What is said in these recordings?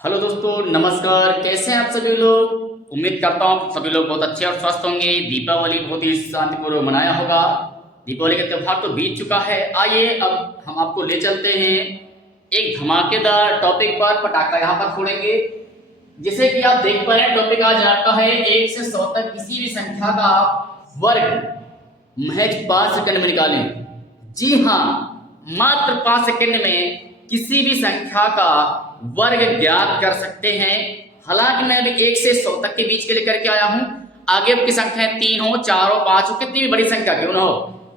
Hello दोस्तों, नमस्कार। कैसे हैं आप सभी लोग। उम्मीद करता हूँ सभी लोग बहुत अच्छे और स्वस्थ होंगे। दीपावली बहुत ही शांतिपूर्वक मनाया होगा। दीपावली का त्यौहार तो बीत चुका है। आइए अब हम आपको ले चलते हैं एक धमाकेदार टॉपिक पर। पटाखा यहाँ पर फोड़ेंगे। जैसे कि आप देख पा रहे हैं, टॉपिक आज आपका है 1 से 100 तक किसी भी संख्या का वर्ग महज 5 सेकंड में निकालें। जी हाँ, मात्र 5 सेकंड में किसी भी संख्या का वर्ग ज्ञात कर सकते हैं। हालांकि मैं अभी 1 से 100 तक के बीच के लेकर के आया हूं। आगे आपकी संख्याएं 3 हो, 4 हो, 5 हो, कितनी भी बड़ी संख्या क्यों ना हो,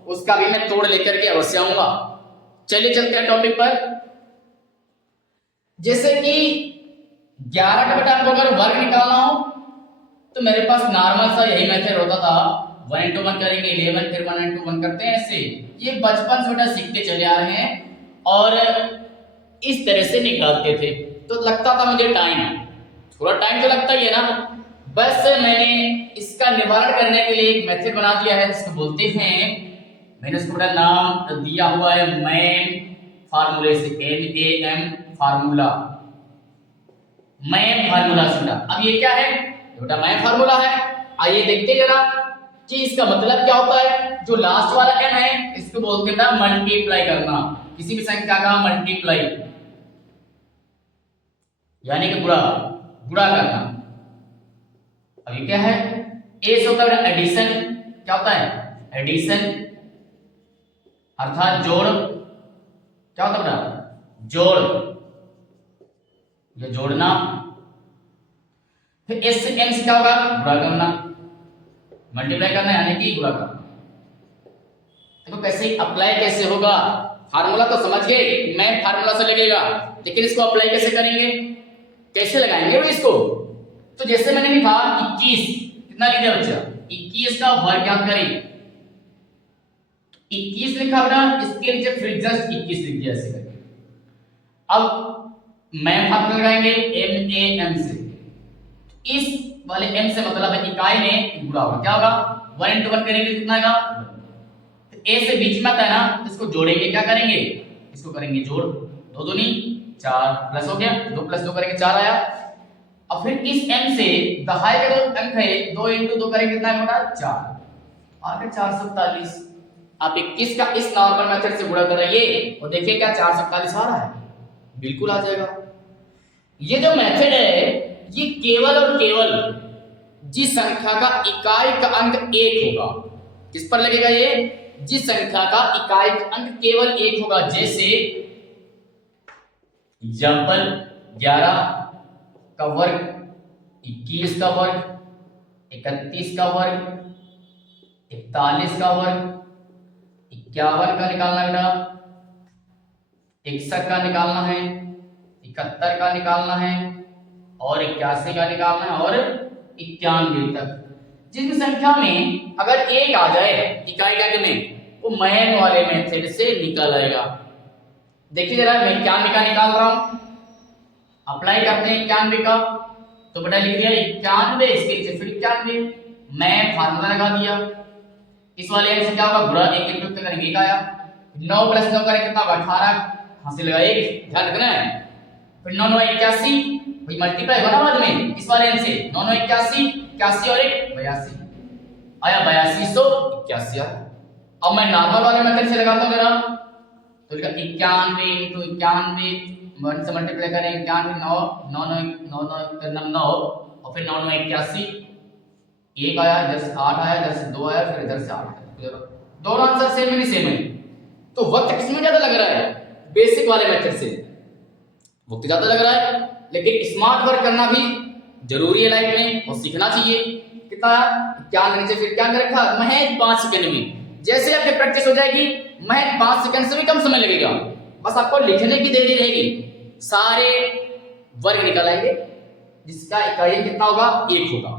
उसका भी मैं तोड़ लेकर के अवश्य आऊंगा। चलिए चलते हैं टॉपिक पर। जैसे कि 11 का बेटा आपको अगर वर्ग निकालना हो तो मेरे पास नॉर्मल सा यही मेथड होता था। 1 into 1 करेंगे 11, फिर 1 into 1 करते हैं ऐसे। ये बचपन से बेटा सीखते चले आ रहे हैं और इस तरह से निकालते थे। तो लगता था मुझे टाइम, थोड़ा टाइम तो लगता ही है ना। बस मैंने इसका निवारण करने के लिए एक मेथड बना दिया है जिसको बोलते हैं, मैंने उसको बड़ा नाम दिया हुआ है मैम फार्मूले से। MAM फार्मूला, मैम फार्मूला सुना। अब ये क्या है बेटा, मैम फार्मूला है। आइए देखते जरा कि इसका मतलब क्या होता है। जो लास्ट वाला m है इसको बोलते हैं मल्टीप्लाई करना, किसी भी संख्या का मल्टीप्लाई, यानी कि गुणा करना। अब ये क्या है, ए से होता है एडिशन। क्या होता है एडिशन, अर्थात जोड़। क्या होता है बेटा, जोड़, ये जोड़ना। फिर एस से एन से क्या होगा, गुणा करना, मल्टीप्लाई करना यानी कि गुणा करना। देखो कैसे अप्लाई कैसे होगा। फार्मूला तो समझ गए, मैं फार्मूला से लगेगा, लेकिन इसको अप्लाई कैसे करेंगे, कैसे लगाएंगे वो इसको। तो जैसे मैंने लिखा 21, कितना लिख दिया बच्चा, 21 का वर्ग ज्ञात करें। 21 लिखा बेटा, इसके नीचे फिर जस्ट 21 लिख दिया ऐसे करके। अब मैं फार्मूला लगाएंगे MAM से। इस वाले m से मतलब है इकाई में गुणा होगा। क्या होगा, 1 into 1 करेंगे कितना आएगा, a से बीच में आता है ना, इसको जोड़ेंगे। क्या करेंगे, इसको करेंगे जोड़। 2 दूनी 4 प्लस हो गया, 2 प्लस 2 करेंगे 4 आया। अब फिर इस m से दहाई का जो अंक है 2 into 2 करेंगे कितना आएगा, 4 आ गया 447। आप 21 का इस नॉर्मल मेथड से गुणा करेंगे और देखिए क्या 447 आ रहा है, बिल्कुल आ जाएगा। ये जो मेथड है ये केवल और केवल जिस संख्या का इकाई का अंक 1 होगा, किस पर लगेगा ये, जिस संख्या का इकाई का अंक केवल 1 होगा। जैसे एग्जाम्पल 11 का वर्ग, 21 का वर्ग, 31 का वर्ग, 41 का वर्ग, 51 का निकालना बेटा, 61 का निकालना है, 71 का निकालना है और 81 का निकालना है और 91 तक। जिस संख्या में अगर 1 आ जाए इकाई का अंक में, वो मैन वाले मेथड से निकल आएगा। देखिए जरा, मैं 91 का निकाल रहा हूं, अप्लाई करते हैं 91 का। तो बेटा लिख दिया 91, इसके नीचे फिर 91, मैं फार्मूला लगा दिया। इस वाले से क्या होगा, गुणा 1 के उपयोग करेंगे, 1 आया। 9 प्लस 9 करेंगे कितना होगा, 18, हासिल लगा 1, ध्यान रखना है। फिर 9 9 81, भाई मल्टीप्लाई होना बाद में इस वाले से। 9 9 81, 81 और 1 82 आया, 8281 आया। अब मैं नॉर्मल वाले मेथड से लगाता हूं जरा, तो लिखा 91 into 91, 1 से मल्टीप्लाई करें 91, 9 9 9 9 9 9 और फिर 9 9 81, 1 आया, इधर से 8 आया, इधर से 2 आया, फिर इधर से 8। दोनों आंसर सेम है, सेम है। तो वक्त किसमें ज्यादा लग रहा है, बेसिक वाले मेथड से वक्त ज्यादा लग रहा है, लेकिन स्मार्ट वर्क करना भी जरूरी है लाइफ में और सीखना चाहिए। कितना 91 नीचे फिर क्या रखा, महज 5 सेकंड में। जैसे आपकी प्रैक्टिस हो जाएगी, महज 5 सेकंड से भी कम समय लगेगा, बस आपको लिखने की देरी रहेगी। सारे वर्ग निकल आएंगे जिसका इकाई कितना होगा, 1 होगा।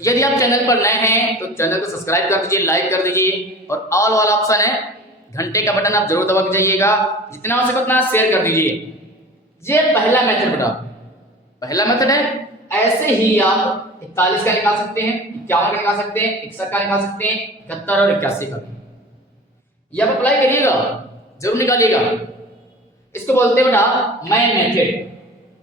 यदि आप चैनल पर नए हैं तो चैनल को सब्सक्राइब कर दीजिए, लाइक कर दीजिए और ऑल वाला ऑप्शन है, घंटे का बटन आप जरूर दबा के जाइएगा। जितना हो सके उतना शेयर कर दीजिए। ये पहला मेथड बेटा, पहला मेथड है। ऐसे ही आप 41 का निकाल सकते हैं, 51 का निकाल सकते हैं, 61 का निकाल सकते हैं, 71 और 81 का। ये आप अप्लाई करिएगा, जरूर निकालिएगा। इसको बोलते हैं बेटा मैं मेथड।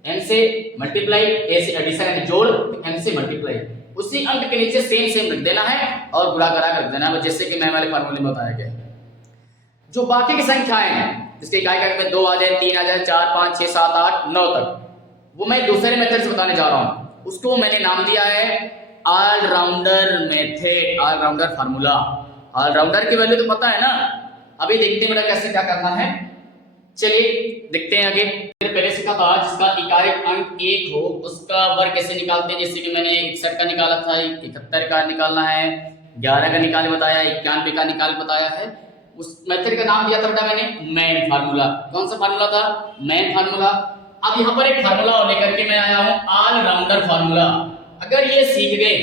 n से मल्टीप्लाई, a से एडिशन यानी जोड़, n से मल्टीप्लाई, उसी अंक के नीचे सेम सेम लिख देना है और गुणा करा कर देना है, जैसे कि मैं वाले फार्मूले में बताया गया। जो बाकी की संख्याएं हैं जिसके इकाई का अंक में 2 आ जाए, 3 आ जाए, 4 5 6 7 8 9 तक, वो मैं दूसरे मेथड से बताने जा रहा हूं। उसको मैंने नाम दिया है allrounder method, allrounder formula. Allrounder की वैल्यू तो पता है ना। अभी देखते हैं बेटा कैसे क्या करना है, चलिए देखते हैं आगे। पहले सीखा था जिसका इकाई अंक 1 हो उसका वर्ग कैसे निकालते हैं, जैसे कि मैंने 61 का निकाला था, 71 का निकालना है, 11 का निकाल बताया, 91 का निकाल बताया है। उस मेथड का नाम दिया था बेटा मैंने मैन फार्मूला। कौन सा फार्मूला था? Man formula. अब यहाँ पर एक फार्मूला और लेकर के मैं आया हूँ ऑलराउंडर फार्मूला। अगर ये सीख गए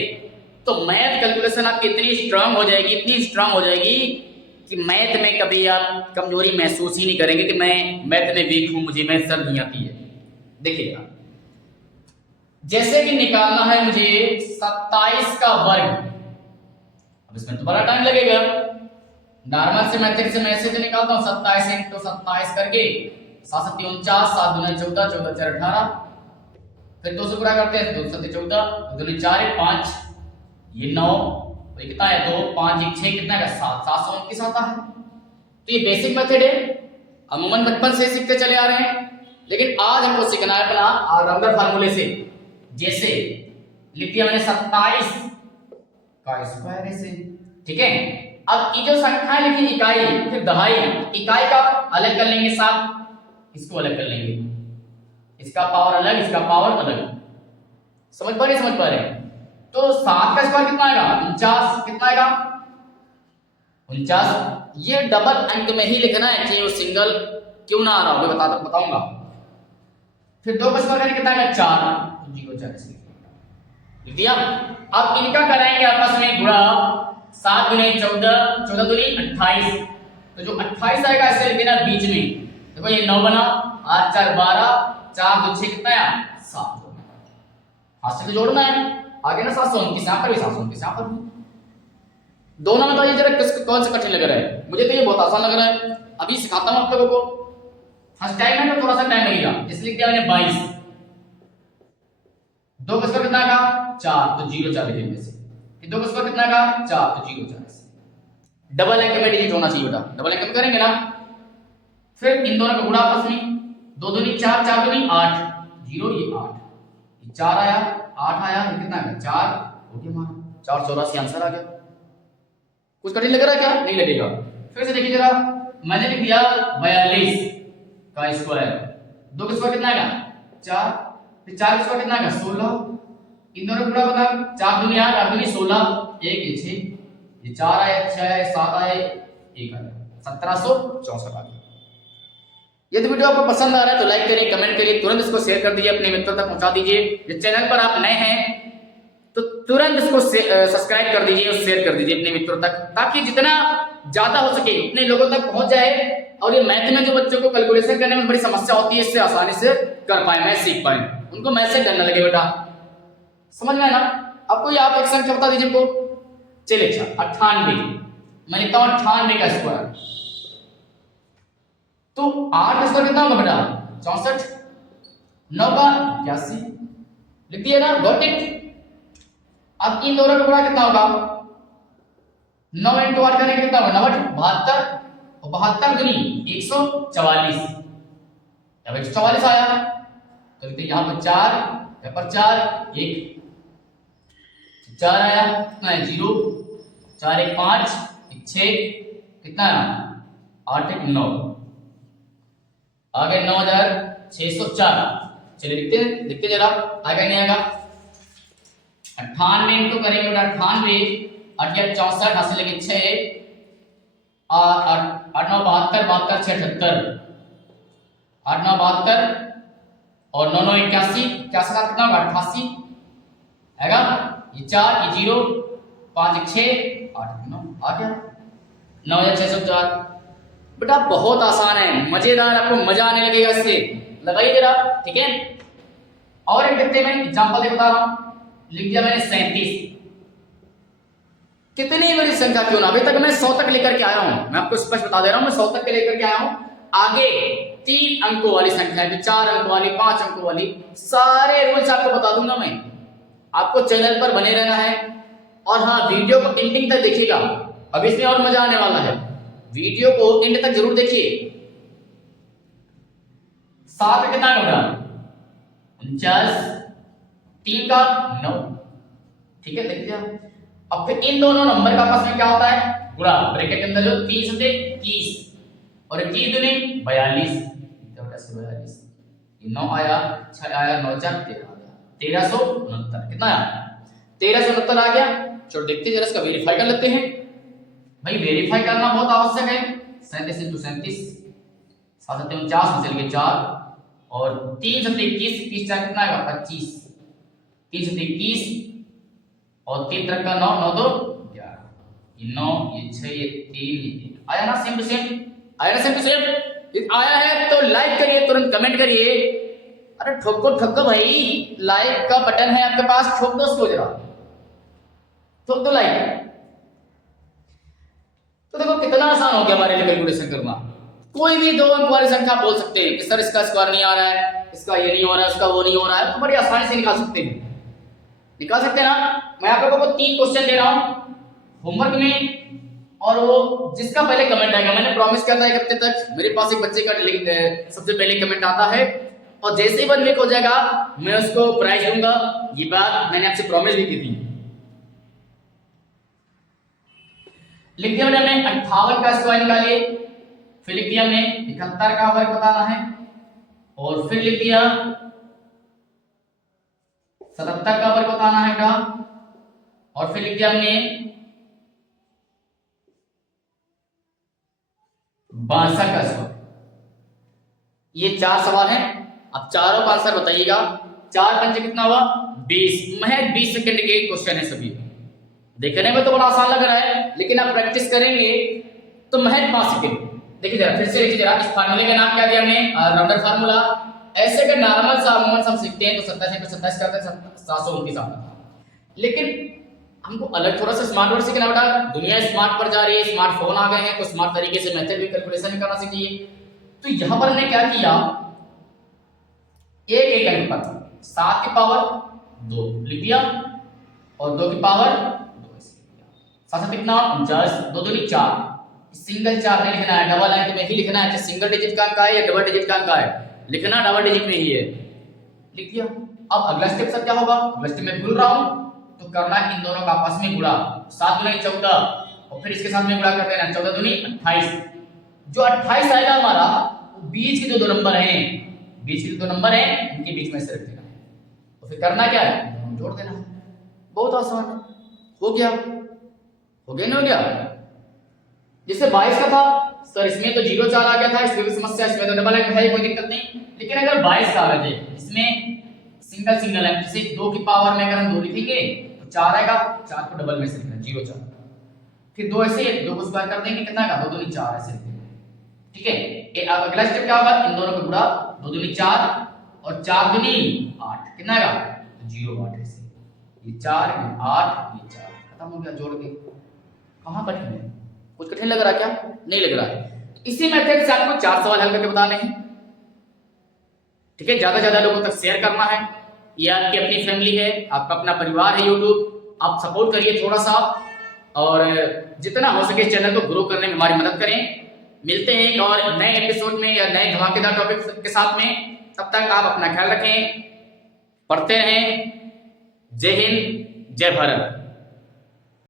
तो मैथ कैलकुलेशन आपकी इतनी स्ट्रांग हो जाएगी, इतनी स्ट्रांग हो जाएगी कि मैथ में कभी आप कमजोरी महसूस ही नहीं करेंगे कि मैं मैथ में वीक हूं, मुझे मैथ सब नहीं आती है। देखिएगा, जैसे कि निकालना है मुझे 27 का वर्ग। अब इसमें तो बड़ा टाइम लगेगा। नॉर्मल से मैथड से मैं ऐसे तो निकालता हूं 27 इंटू 27 करके 7 7 49, 7 दूना 14, 14 4 18, फिर 2 से गुणा करते हैं, 2 7 14, 2 4 5, ये 9, तो कितना है 2 5 1 6, कितना है 7, 729 आता है। तो ये बेसिक मेथड है, अमूमन बचपन से सीखते चले आ रहे हैं, लेकिन आज हमको सीखना है अपना ऑलराउंडर फार्मूले से। जैसे लिख दिया मैंने 27 का स्क्वायर ऐसे, ठीक है। अब ये जो संख्याएं लिखी इकाई फिर दहाई, इकाई का अलग कर लेंगे 7, इसको अलग कर लेंगे, इसका पावर अलग, इसका पावर अलग। समझ पा रहे हैं? तो 7 का स्क्वायर कितना आएगा? 49। कितना आएगा? 49। ये डबल अंक में ही लिखना है, चाहे वो सिंगल क्यों ना आ रहा हो, मैं बताऊंगा। फिर 2 का स्क्वायर कितना आएगा? 4, 0 4 लिख दिया। अब इनका कराएंगे आपस में गुणा, 7 गुने 14, 14 दूनी 28, तो जो 28 आएगा ऐसे लिख देना बीच में। देखो ये 9 बना, 8 4 12, 4 2 6 कितना है? 7। हाथ से तो जोड़ना है, आगे ना 729, यहाँ पर भी 729, यहाँ पर भी। दोनों में बताइए जरा कौन सा कठिन लग रहा है? मुझे तो ये बहुत आसान लग रहा है, अभी सिखाता हूँ आप लोगों को। फर्स्ट टाइम है तो थोड़ा सा टाइम लगेगा, इसलिए लिख दिया मैंने 22। 2 का स्क्वायर कितना आएगा? 4, तो 0 4 लिखेंगे इसे। 2 का स्क्वायर कितना आएगा? 4, तो 0 4 ऐसे। डबल अंक में डिलीट होना चाहिए बेटा, डबल अंक में करेंगे ना। फिर इन दोनों का गुणा आपस में, 2 दूनी 4, 4 दूनी 8, 0 ये 8, ये 4 आया, 8 आया, ये कितना आएगा? 4 हो गया हमारा, 484 आंसर आ गया। कुछ कठिन लग रहा है क्या? नहीं लगेगा। फिर से देखिए जरा, मैंने लिख दिया 42 का स्क्वायर। 2 का स्क्वायर कितना आएगा? 4, फिर 4 का स्क्वायर कितना आएगा? 16। इन दोनों का गुणा बता, 4 दूनी 8, 8 दूनी 16, 1 ये 6, ये 4 आया, 6 आया, 7 आया, 1 आया, 1764 आ गया। यदि वीडियो आपको पसंद आ रहा है तो लाइक करिए, कमेंट करिए, तुरंत इसको शेयर कर दीजिए, अपने मित्रों तक पहुंचा दीजिए। इस चैनल पर आप नए हैं तो तुरंत इसको सब्सक्राइब कर दीजिए और शेयर कर दीजिए अपने मित्रों तक, ताकि जितना ज्यादा हो सके उतने लोगों तक पहुंच जाए। और ये मैथ में जो बच्चों को कैलकुलेशन करने में बड़ी समस्या होती है, इससे आसानी से कर पाए, मैथ सीख पाए, उनको मैथ से डरने लगे बेटा। समझ में ना? आपको आप एक संख्या बता दीजिए हमको। चलिए अच्छा 98, मैं लिखता हूं 98 का स्क्वायर। तो 8 का स्क्वायर कितना होगा बेटा? 64। 9 का 81 लिख दिया ना, गॉट इट। अब इन दोनों का गुणा कितना होगा? 9 इंटू 8 करेंगे कितना होगा? 9 72, और 72 दुनी 144, अब 144 आया तो लिखते यहाँ पर 4, यहाँ पर 4 1, 4 आया, कितना है? 0, 4 1 5, 1 6, कितना है? 8 1 9, आगे 9604। चलिए लिखते जरा, आगे नहीं आएगा। 98 इंटू करेंगे बेटा 98, 8 64, 8 से लेके 6, 8 9 72, 72 6 78, 8 9 72 और 9 9 81, 81 का कितना होगा? 88 आएगा। ये 4, ये 0, 5 1 6, 8 9 आ गया, 9604। बेटा बहुत आसान है, मजेदार, आपको मजा आने लगेगा इससे, लगाइए जरा, ठीक है। और एक देखते हैं, एग्जांपल दे बता रहा हूं। लिख दिया मैंने 37। कितनी बड़ी संख्या क्यों ना, अभी तक मैं 100 तक लेकर के आया हूं, मैं आपको स्पष्ट बता दे रहा हूं, मैं 100 तक के लेकर के आया हूं। आगे 3 अंकों वाली संख्या है, 4 अंकों वाली, 5 अंकों वाली, सारे रूल्स आपको बता दूंगा मैं। आपको चैनल पर बने रहना है और हाँ, वीडियो को एंडिंग तक देखिएगा, अब इसमें और मजा आने वाला है। वीडियो को एंड तक जरूर देखिए। 7 का कितना होगा? 49, 3 का 9, ठीक है, देखिए। अब फिर इन दोनों नंबर का आपस में क्या होता है? गुणा। ब्रैकेट के अंदर जो 30 होते 21 और 21 दूनी 42, 42, ये 9 आया, 6 आया, 9 4 13 आया, 1369। कितना आया? 1369 आ गया। चलो देखते जरा इसका वेरीफाई कर लेते हैं। भाई वेरीफाई करना बहुत आवश्यक है। 37 × 37, 7 × 49 चल गए 4 और 3 × 21, 30 4 कितना आएगा? 25, 3 × 21 और 3 3 का 9, 9 2 11, ये 9, ये 6, ये 3, ये 1 आया ना? सेम टू सेम आया ना? सेम टू सेम आया है तो लाइक करिए, तुरंत कमेंट करिए। अरे ठोको ठोको भाई, लाइक का बटन है आपके पास, ठोक दो उसको जरा, ठोक दो लाइक। तो देखो कितना आसान हो गया हमारे लिए कैलकुलेशन करना। कोई भी 2 अंक वाली संख्या बोल सकते हैं कि सर इसका स्क्वायर नहीं आ रहा है, इसका ये नहीं हो रहा है, इसका वो नहीं हो रहा है, तो बड़ी आसानी से निकाल सकते हैं। निकाल सकते हैं ना? मैं आप लोगों को 3 क्वेश्चन दे रहा हूं होमवर्क में, और वो जिसका पहले कमेंट आएगा, मैंने प्रॉमिस किया था एक हफ्ते तक मेरे पास एक बच्चे का सबसे पहले कमेंट आता है और जैसे ही वन वीक हो जाएगा मैं उसको प्राइज दूंगा। ये बात मैंने आपसे प्रॉमिस भी की थी। लिख दिया हमने 58 का स्क्वायर निकालिए, फिर लिख दिया हमने 71 का वर्ग बताना है, और फिर लिख दिया 77 का वर्ग बताना है बेटा, और फिर लिख दिया हमने 62 का स्क्वायर। ये 4 सवाल हैं। अब चारों का आंसर बताइएगा। 4 पंजे कितना हुआ? 20। महज 20 सेकंड के क्वेश्चन है सभी। देखने में तो बड़ा आसान लग रहा है, लेकिन आप प्रैक्टिस करेंगे तो महज 5 सेकंड। देखिए जरा फिर से लिखिए जरा, इस फार्मूले का नाम क्या दिया हमने? Rounder formula. ऐसे अगर नॉर्मल सा मोमेंट्स हम सीखते हैं तो 27 करते हैं 729 आता था, लेकिन हमको अलग थोड़ा सा स्मार्ट वर्ड सीखना बेटा। दुनिया स्मार्ट पर जा रही है, स्मार्टफोन आ गए हैं, तो स्मार्ट तरीके से मेथड भी कैलकुलेशन भी करना सीखिए। तो यहां पर हमने क्या किया, एक अंक पर 7 की पावर 2 लिख दिया और 2 की पावर 2 7 कितना? 49, 2 दूनी 4। सिंगल 4 नहीं लिखना है, डबल अंक में ही लिखना है। चाहे सिंगल डिजिट का अंक है या डबल डिजिट का अंक है, लिखना डबल डिजिट में ही है। लिख दिया। अब अगला स्टेप सर क्या होगा? अगला स्टेप मैं भूल रहा हूं, तो करना इन दोनों का आपस में गुणा। 7 दूनी 14 और फिर इसके साथ में गुणा कर देना, 14 दूनी 28। जो 28 आएगा हमारा, वो बीच के जो 2 नंबर हैं, बीच के 2 नंबर हैं उनके बीच में से रख देना है। तो फिर करना क्या है? दोनों जोड़ देना है। बहुत आसान है। हो गया? हो गया नहीं हो गया? जैसे 22 का था सर, इसमें तो 0 4 आ गया था, इसमें भी समस्या, इसमें तो डबल अंक है, कोई दिक्कत नहीं। लेकिन अगर 22 का आ गया, इसमें सिंगल अंक, जैसे 2 की पावर में अगर हम 2 लिखेंगे तो 4 आएगा, 4 को डबल में से लिखना 0 4। फिर 2 ऐसे 2 को स्क्वायर कर देंगे, कितना का? 2 दूनी 4 ऐसे लिख देंगे। ठीक है। अगला स्टेप क्या होगा? इन दोनों को गुणा, 2 दूनी 4 और 4 दूनी 8, कितना आएगा? 0 8 ऐसे। ये 4 ये 8 ये 4 खत्म हो गया जोड़ के। कहां कठिन है? कुछ कठिन लग रहा है क्या? नहीं लग रहा है। इसी मेथड से आपको 4 सवाल हल करके बताने हैं। ठीक है, ज्यादा लोगों तक शेयर करना है। ये आपकी अपनी फैमिली है, आपका अपना परिवार है यूट्यूब, आप सपोर्ट करिए थोड़ा सा, और जितना हो सके इस चैनल को ग्रो करने में हमारी मदद करें। मिलते हैं एक और नए एपिसोड में या नए धमाकेदार टॉपिक के साथ में। तब तक आप अपना ख्याल रखें, पढ़ते रहें। जय हिंद, जय भारत।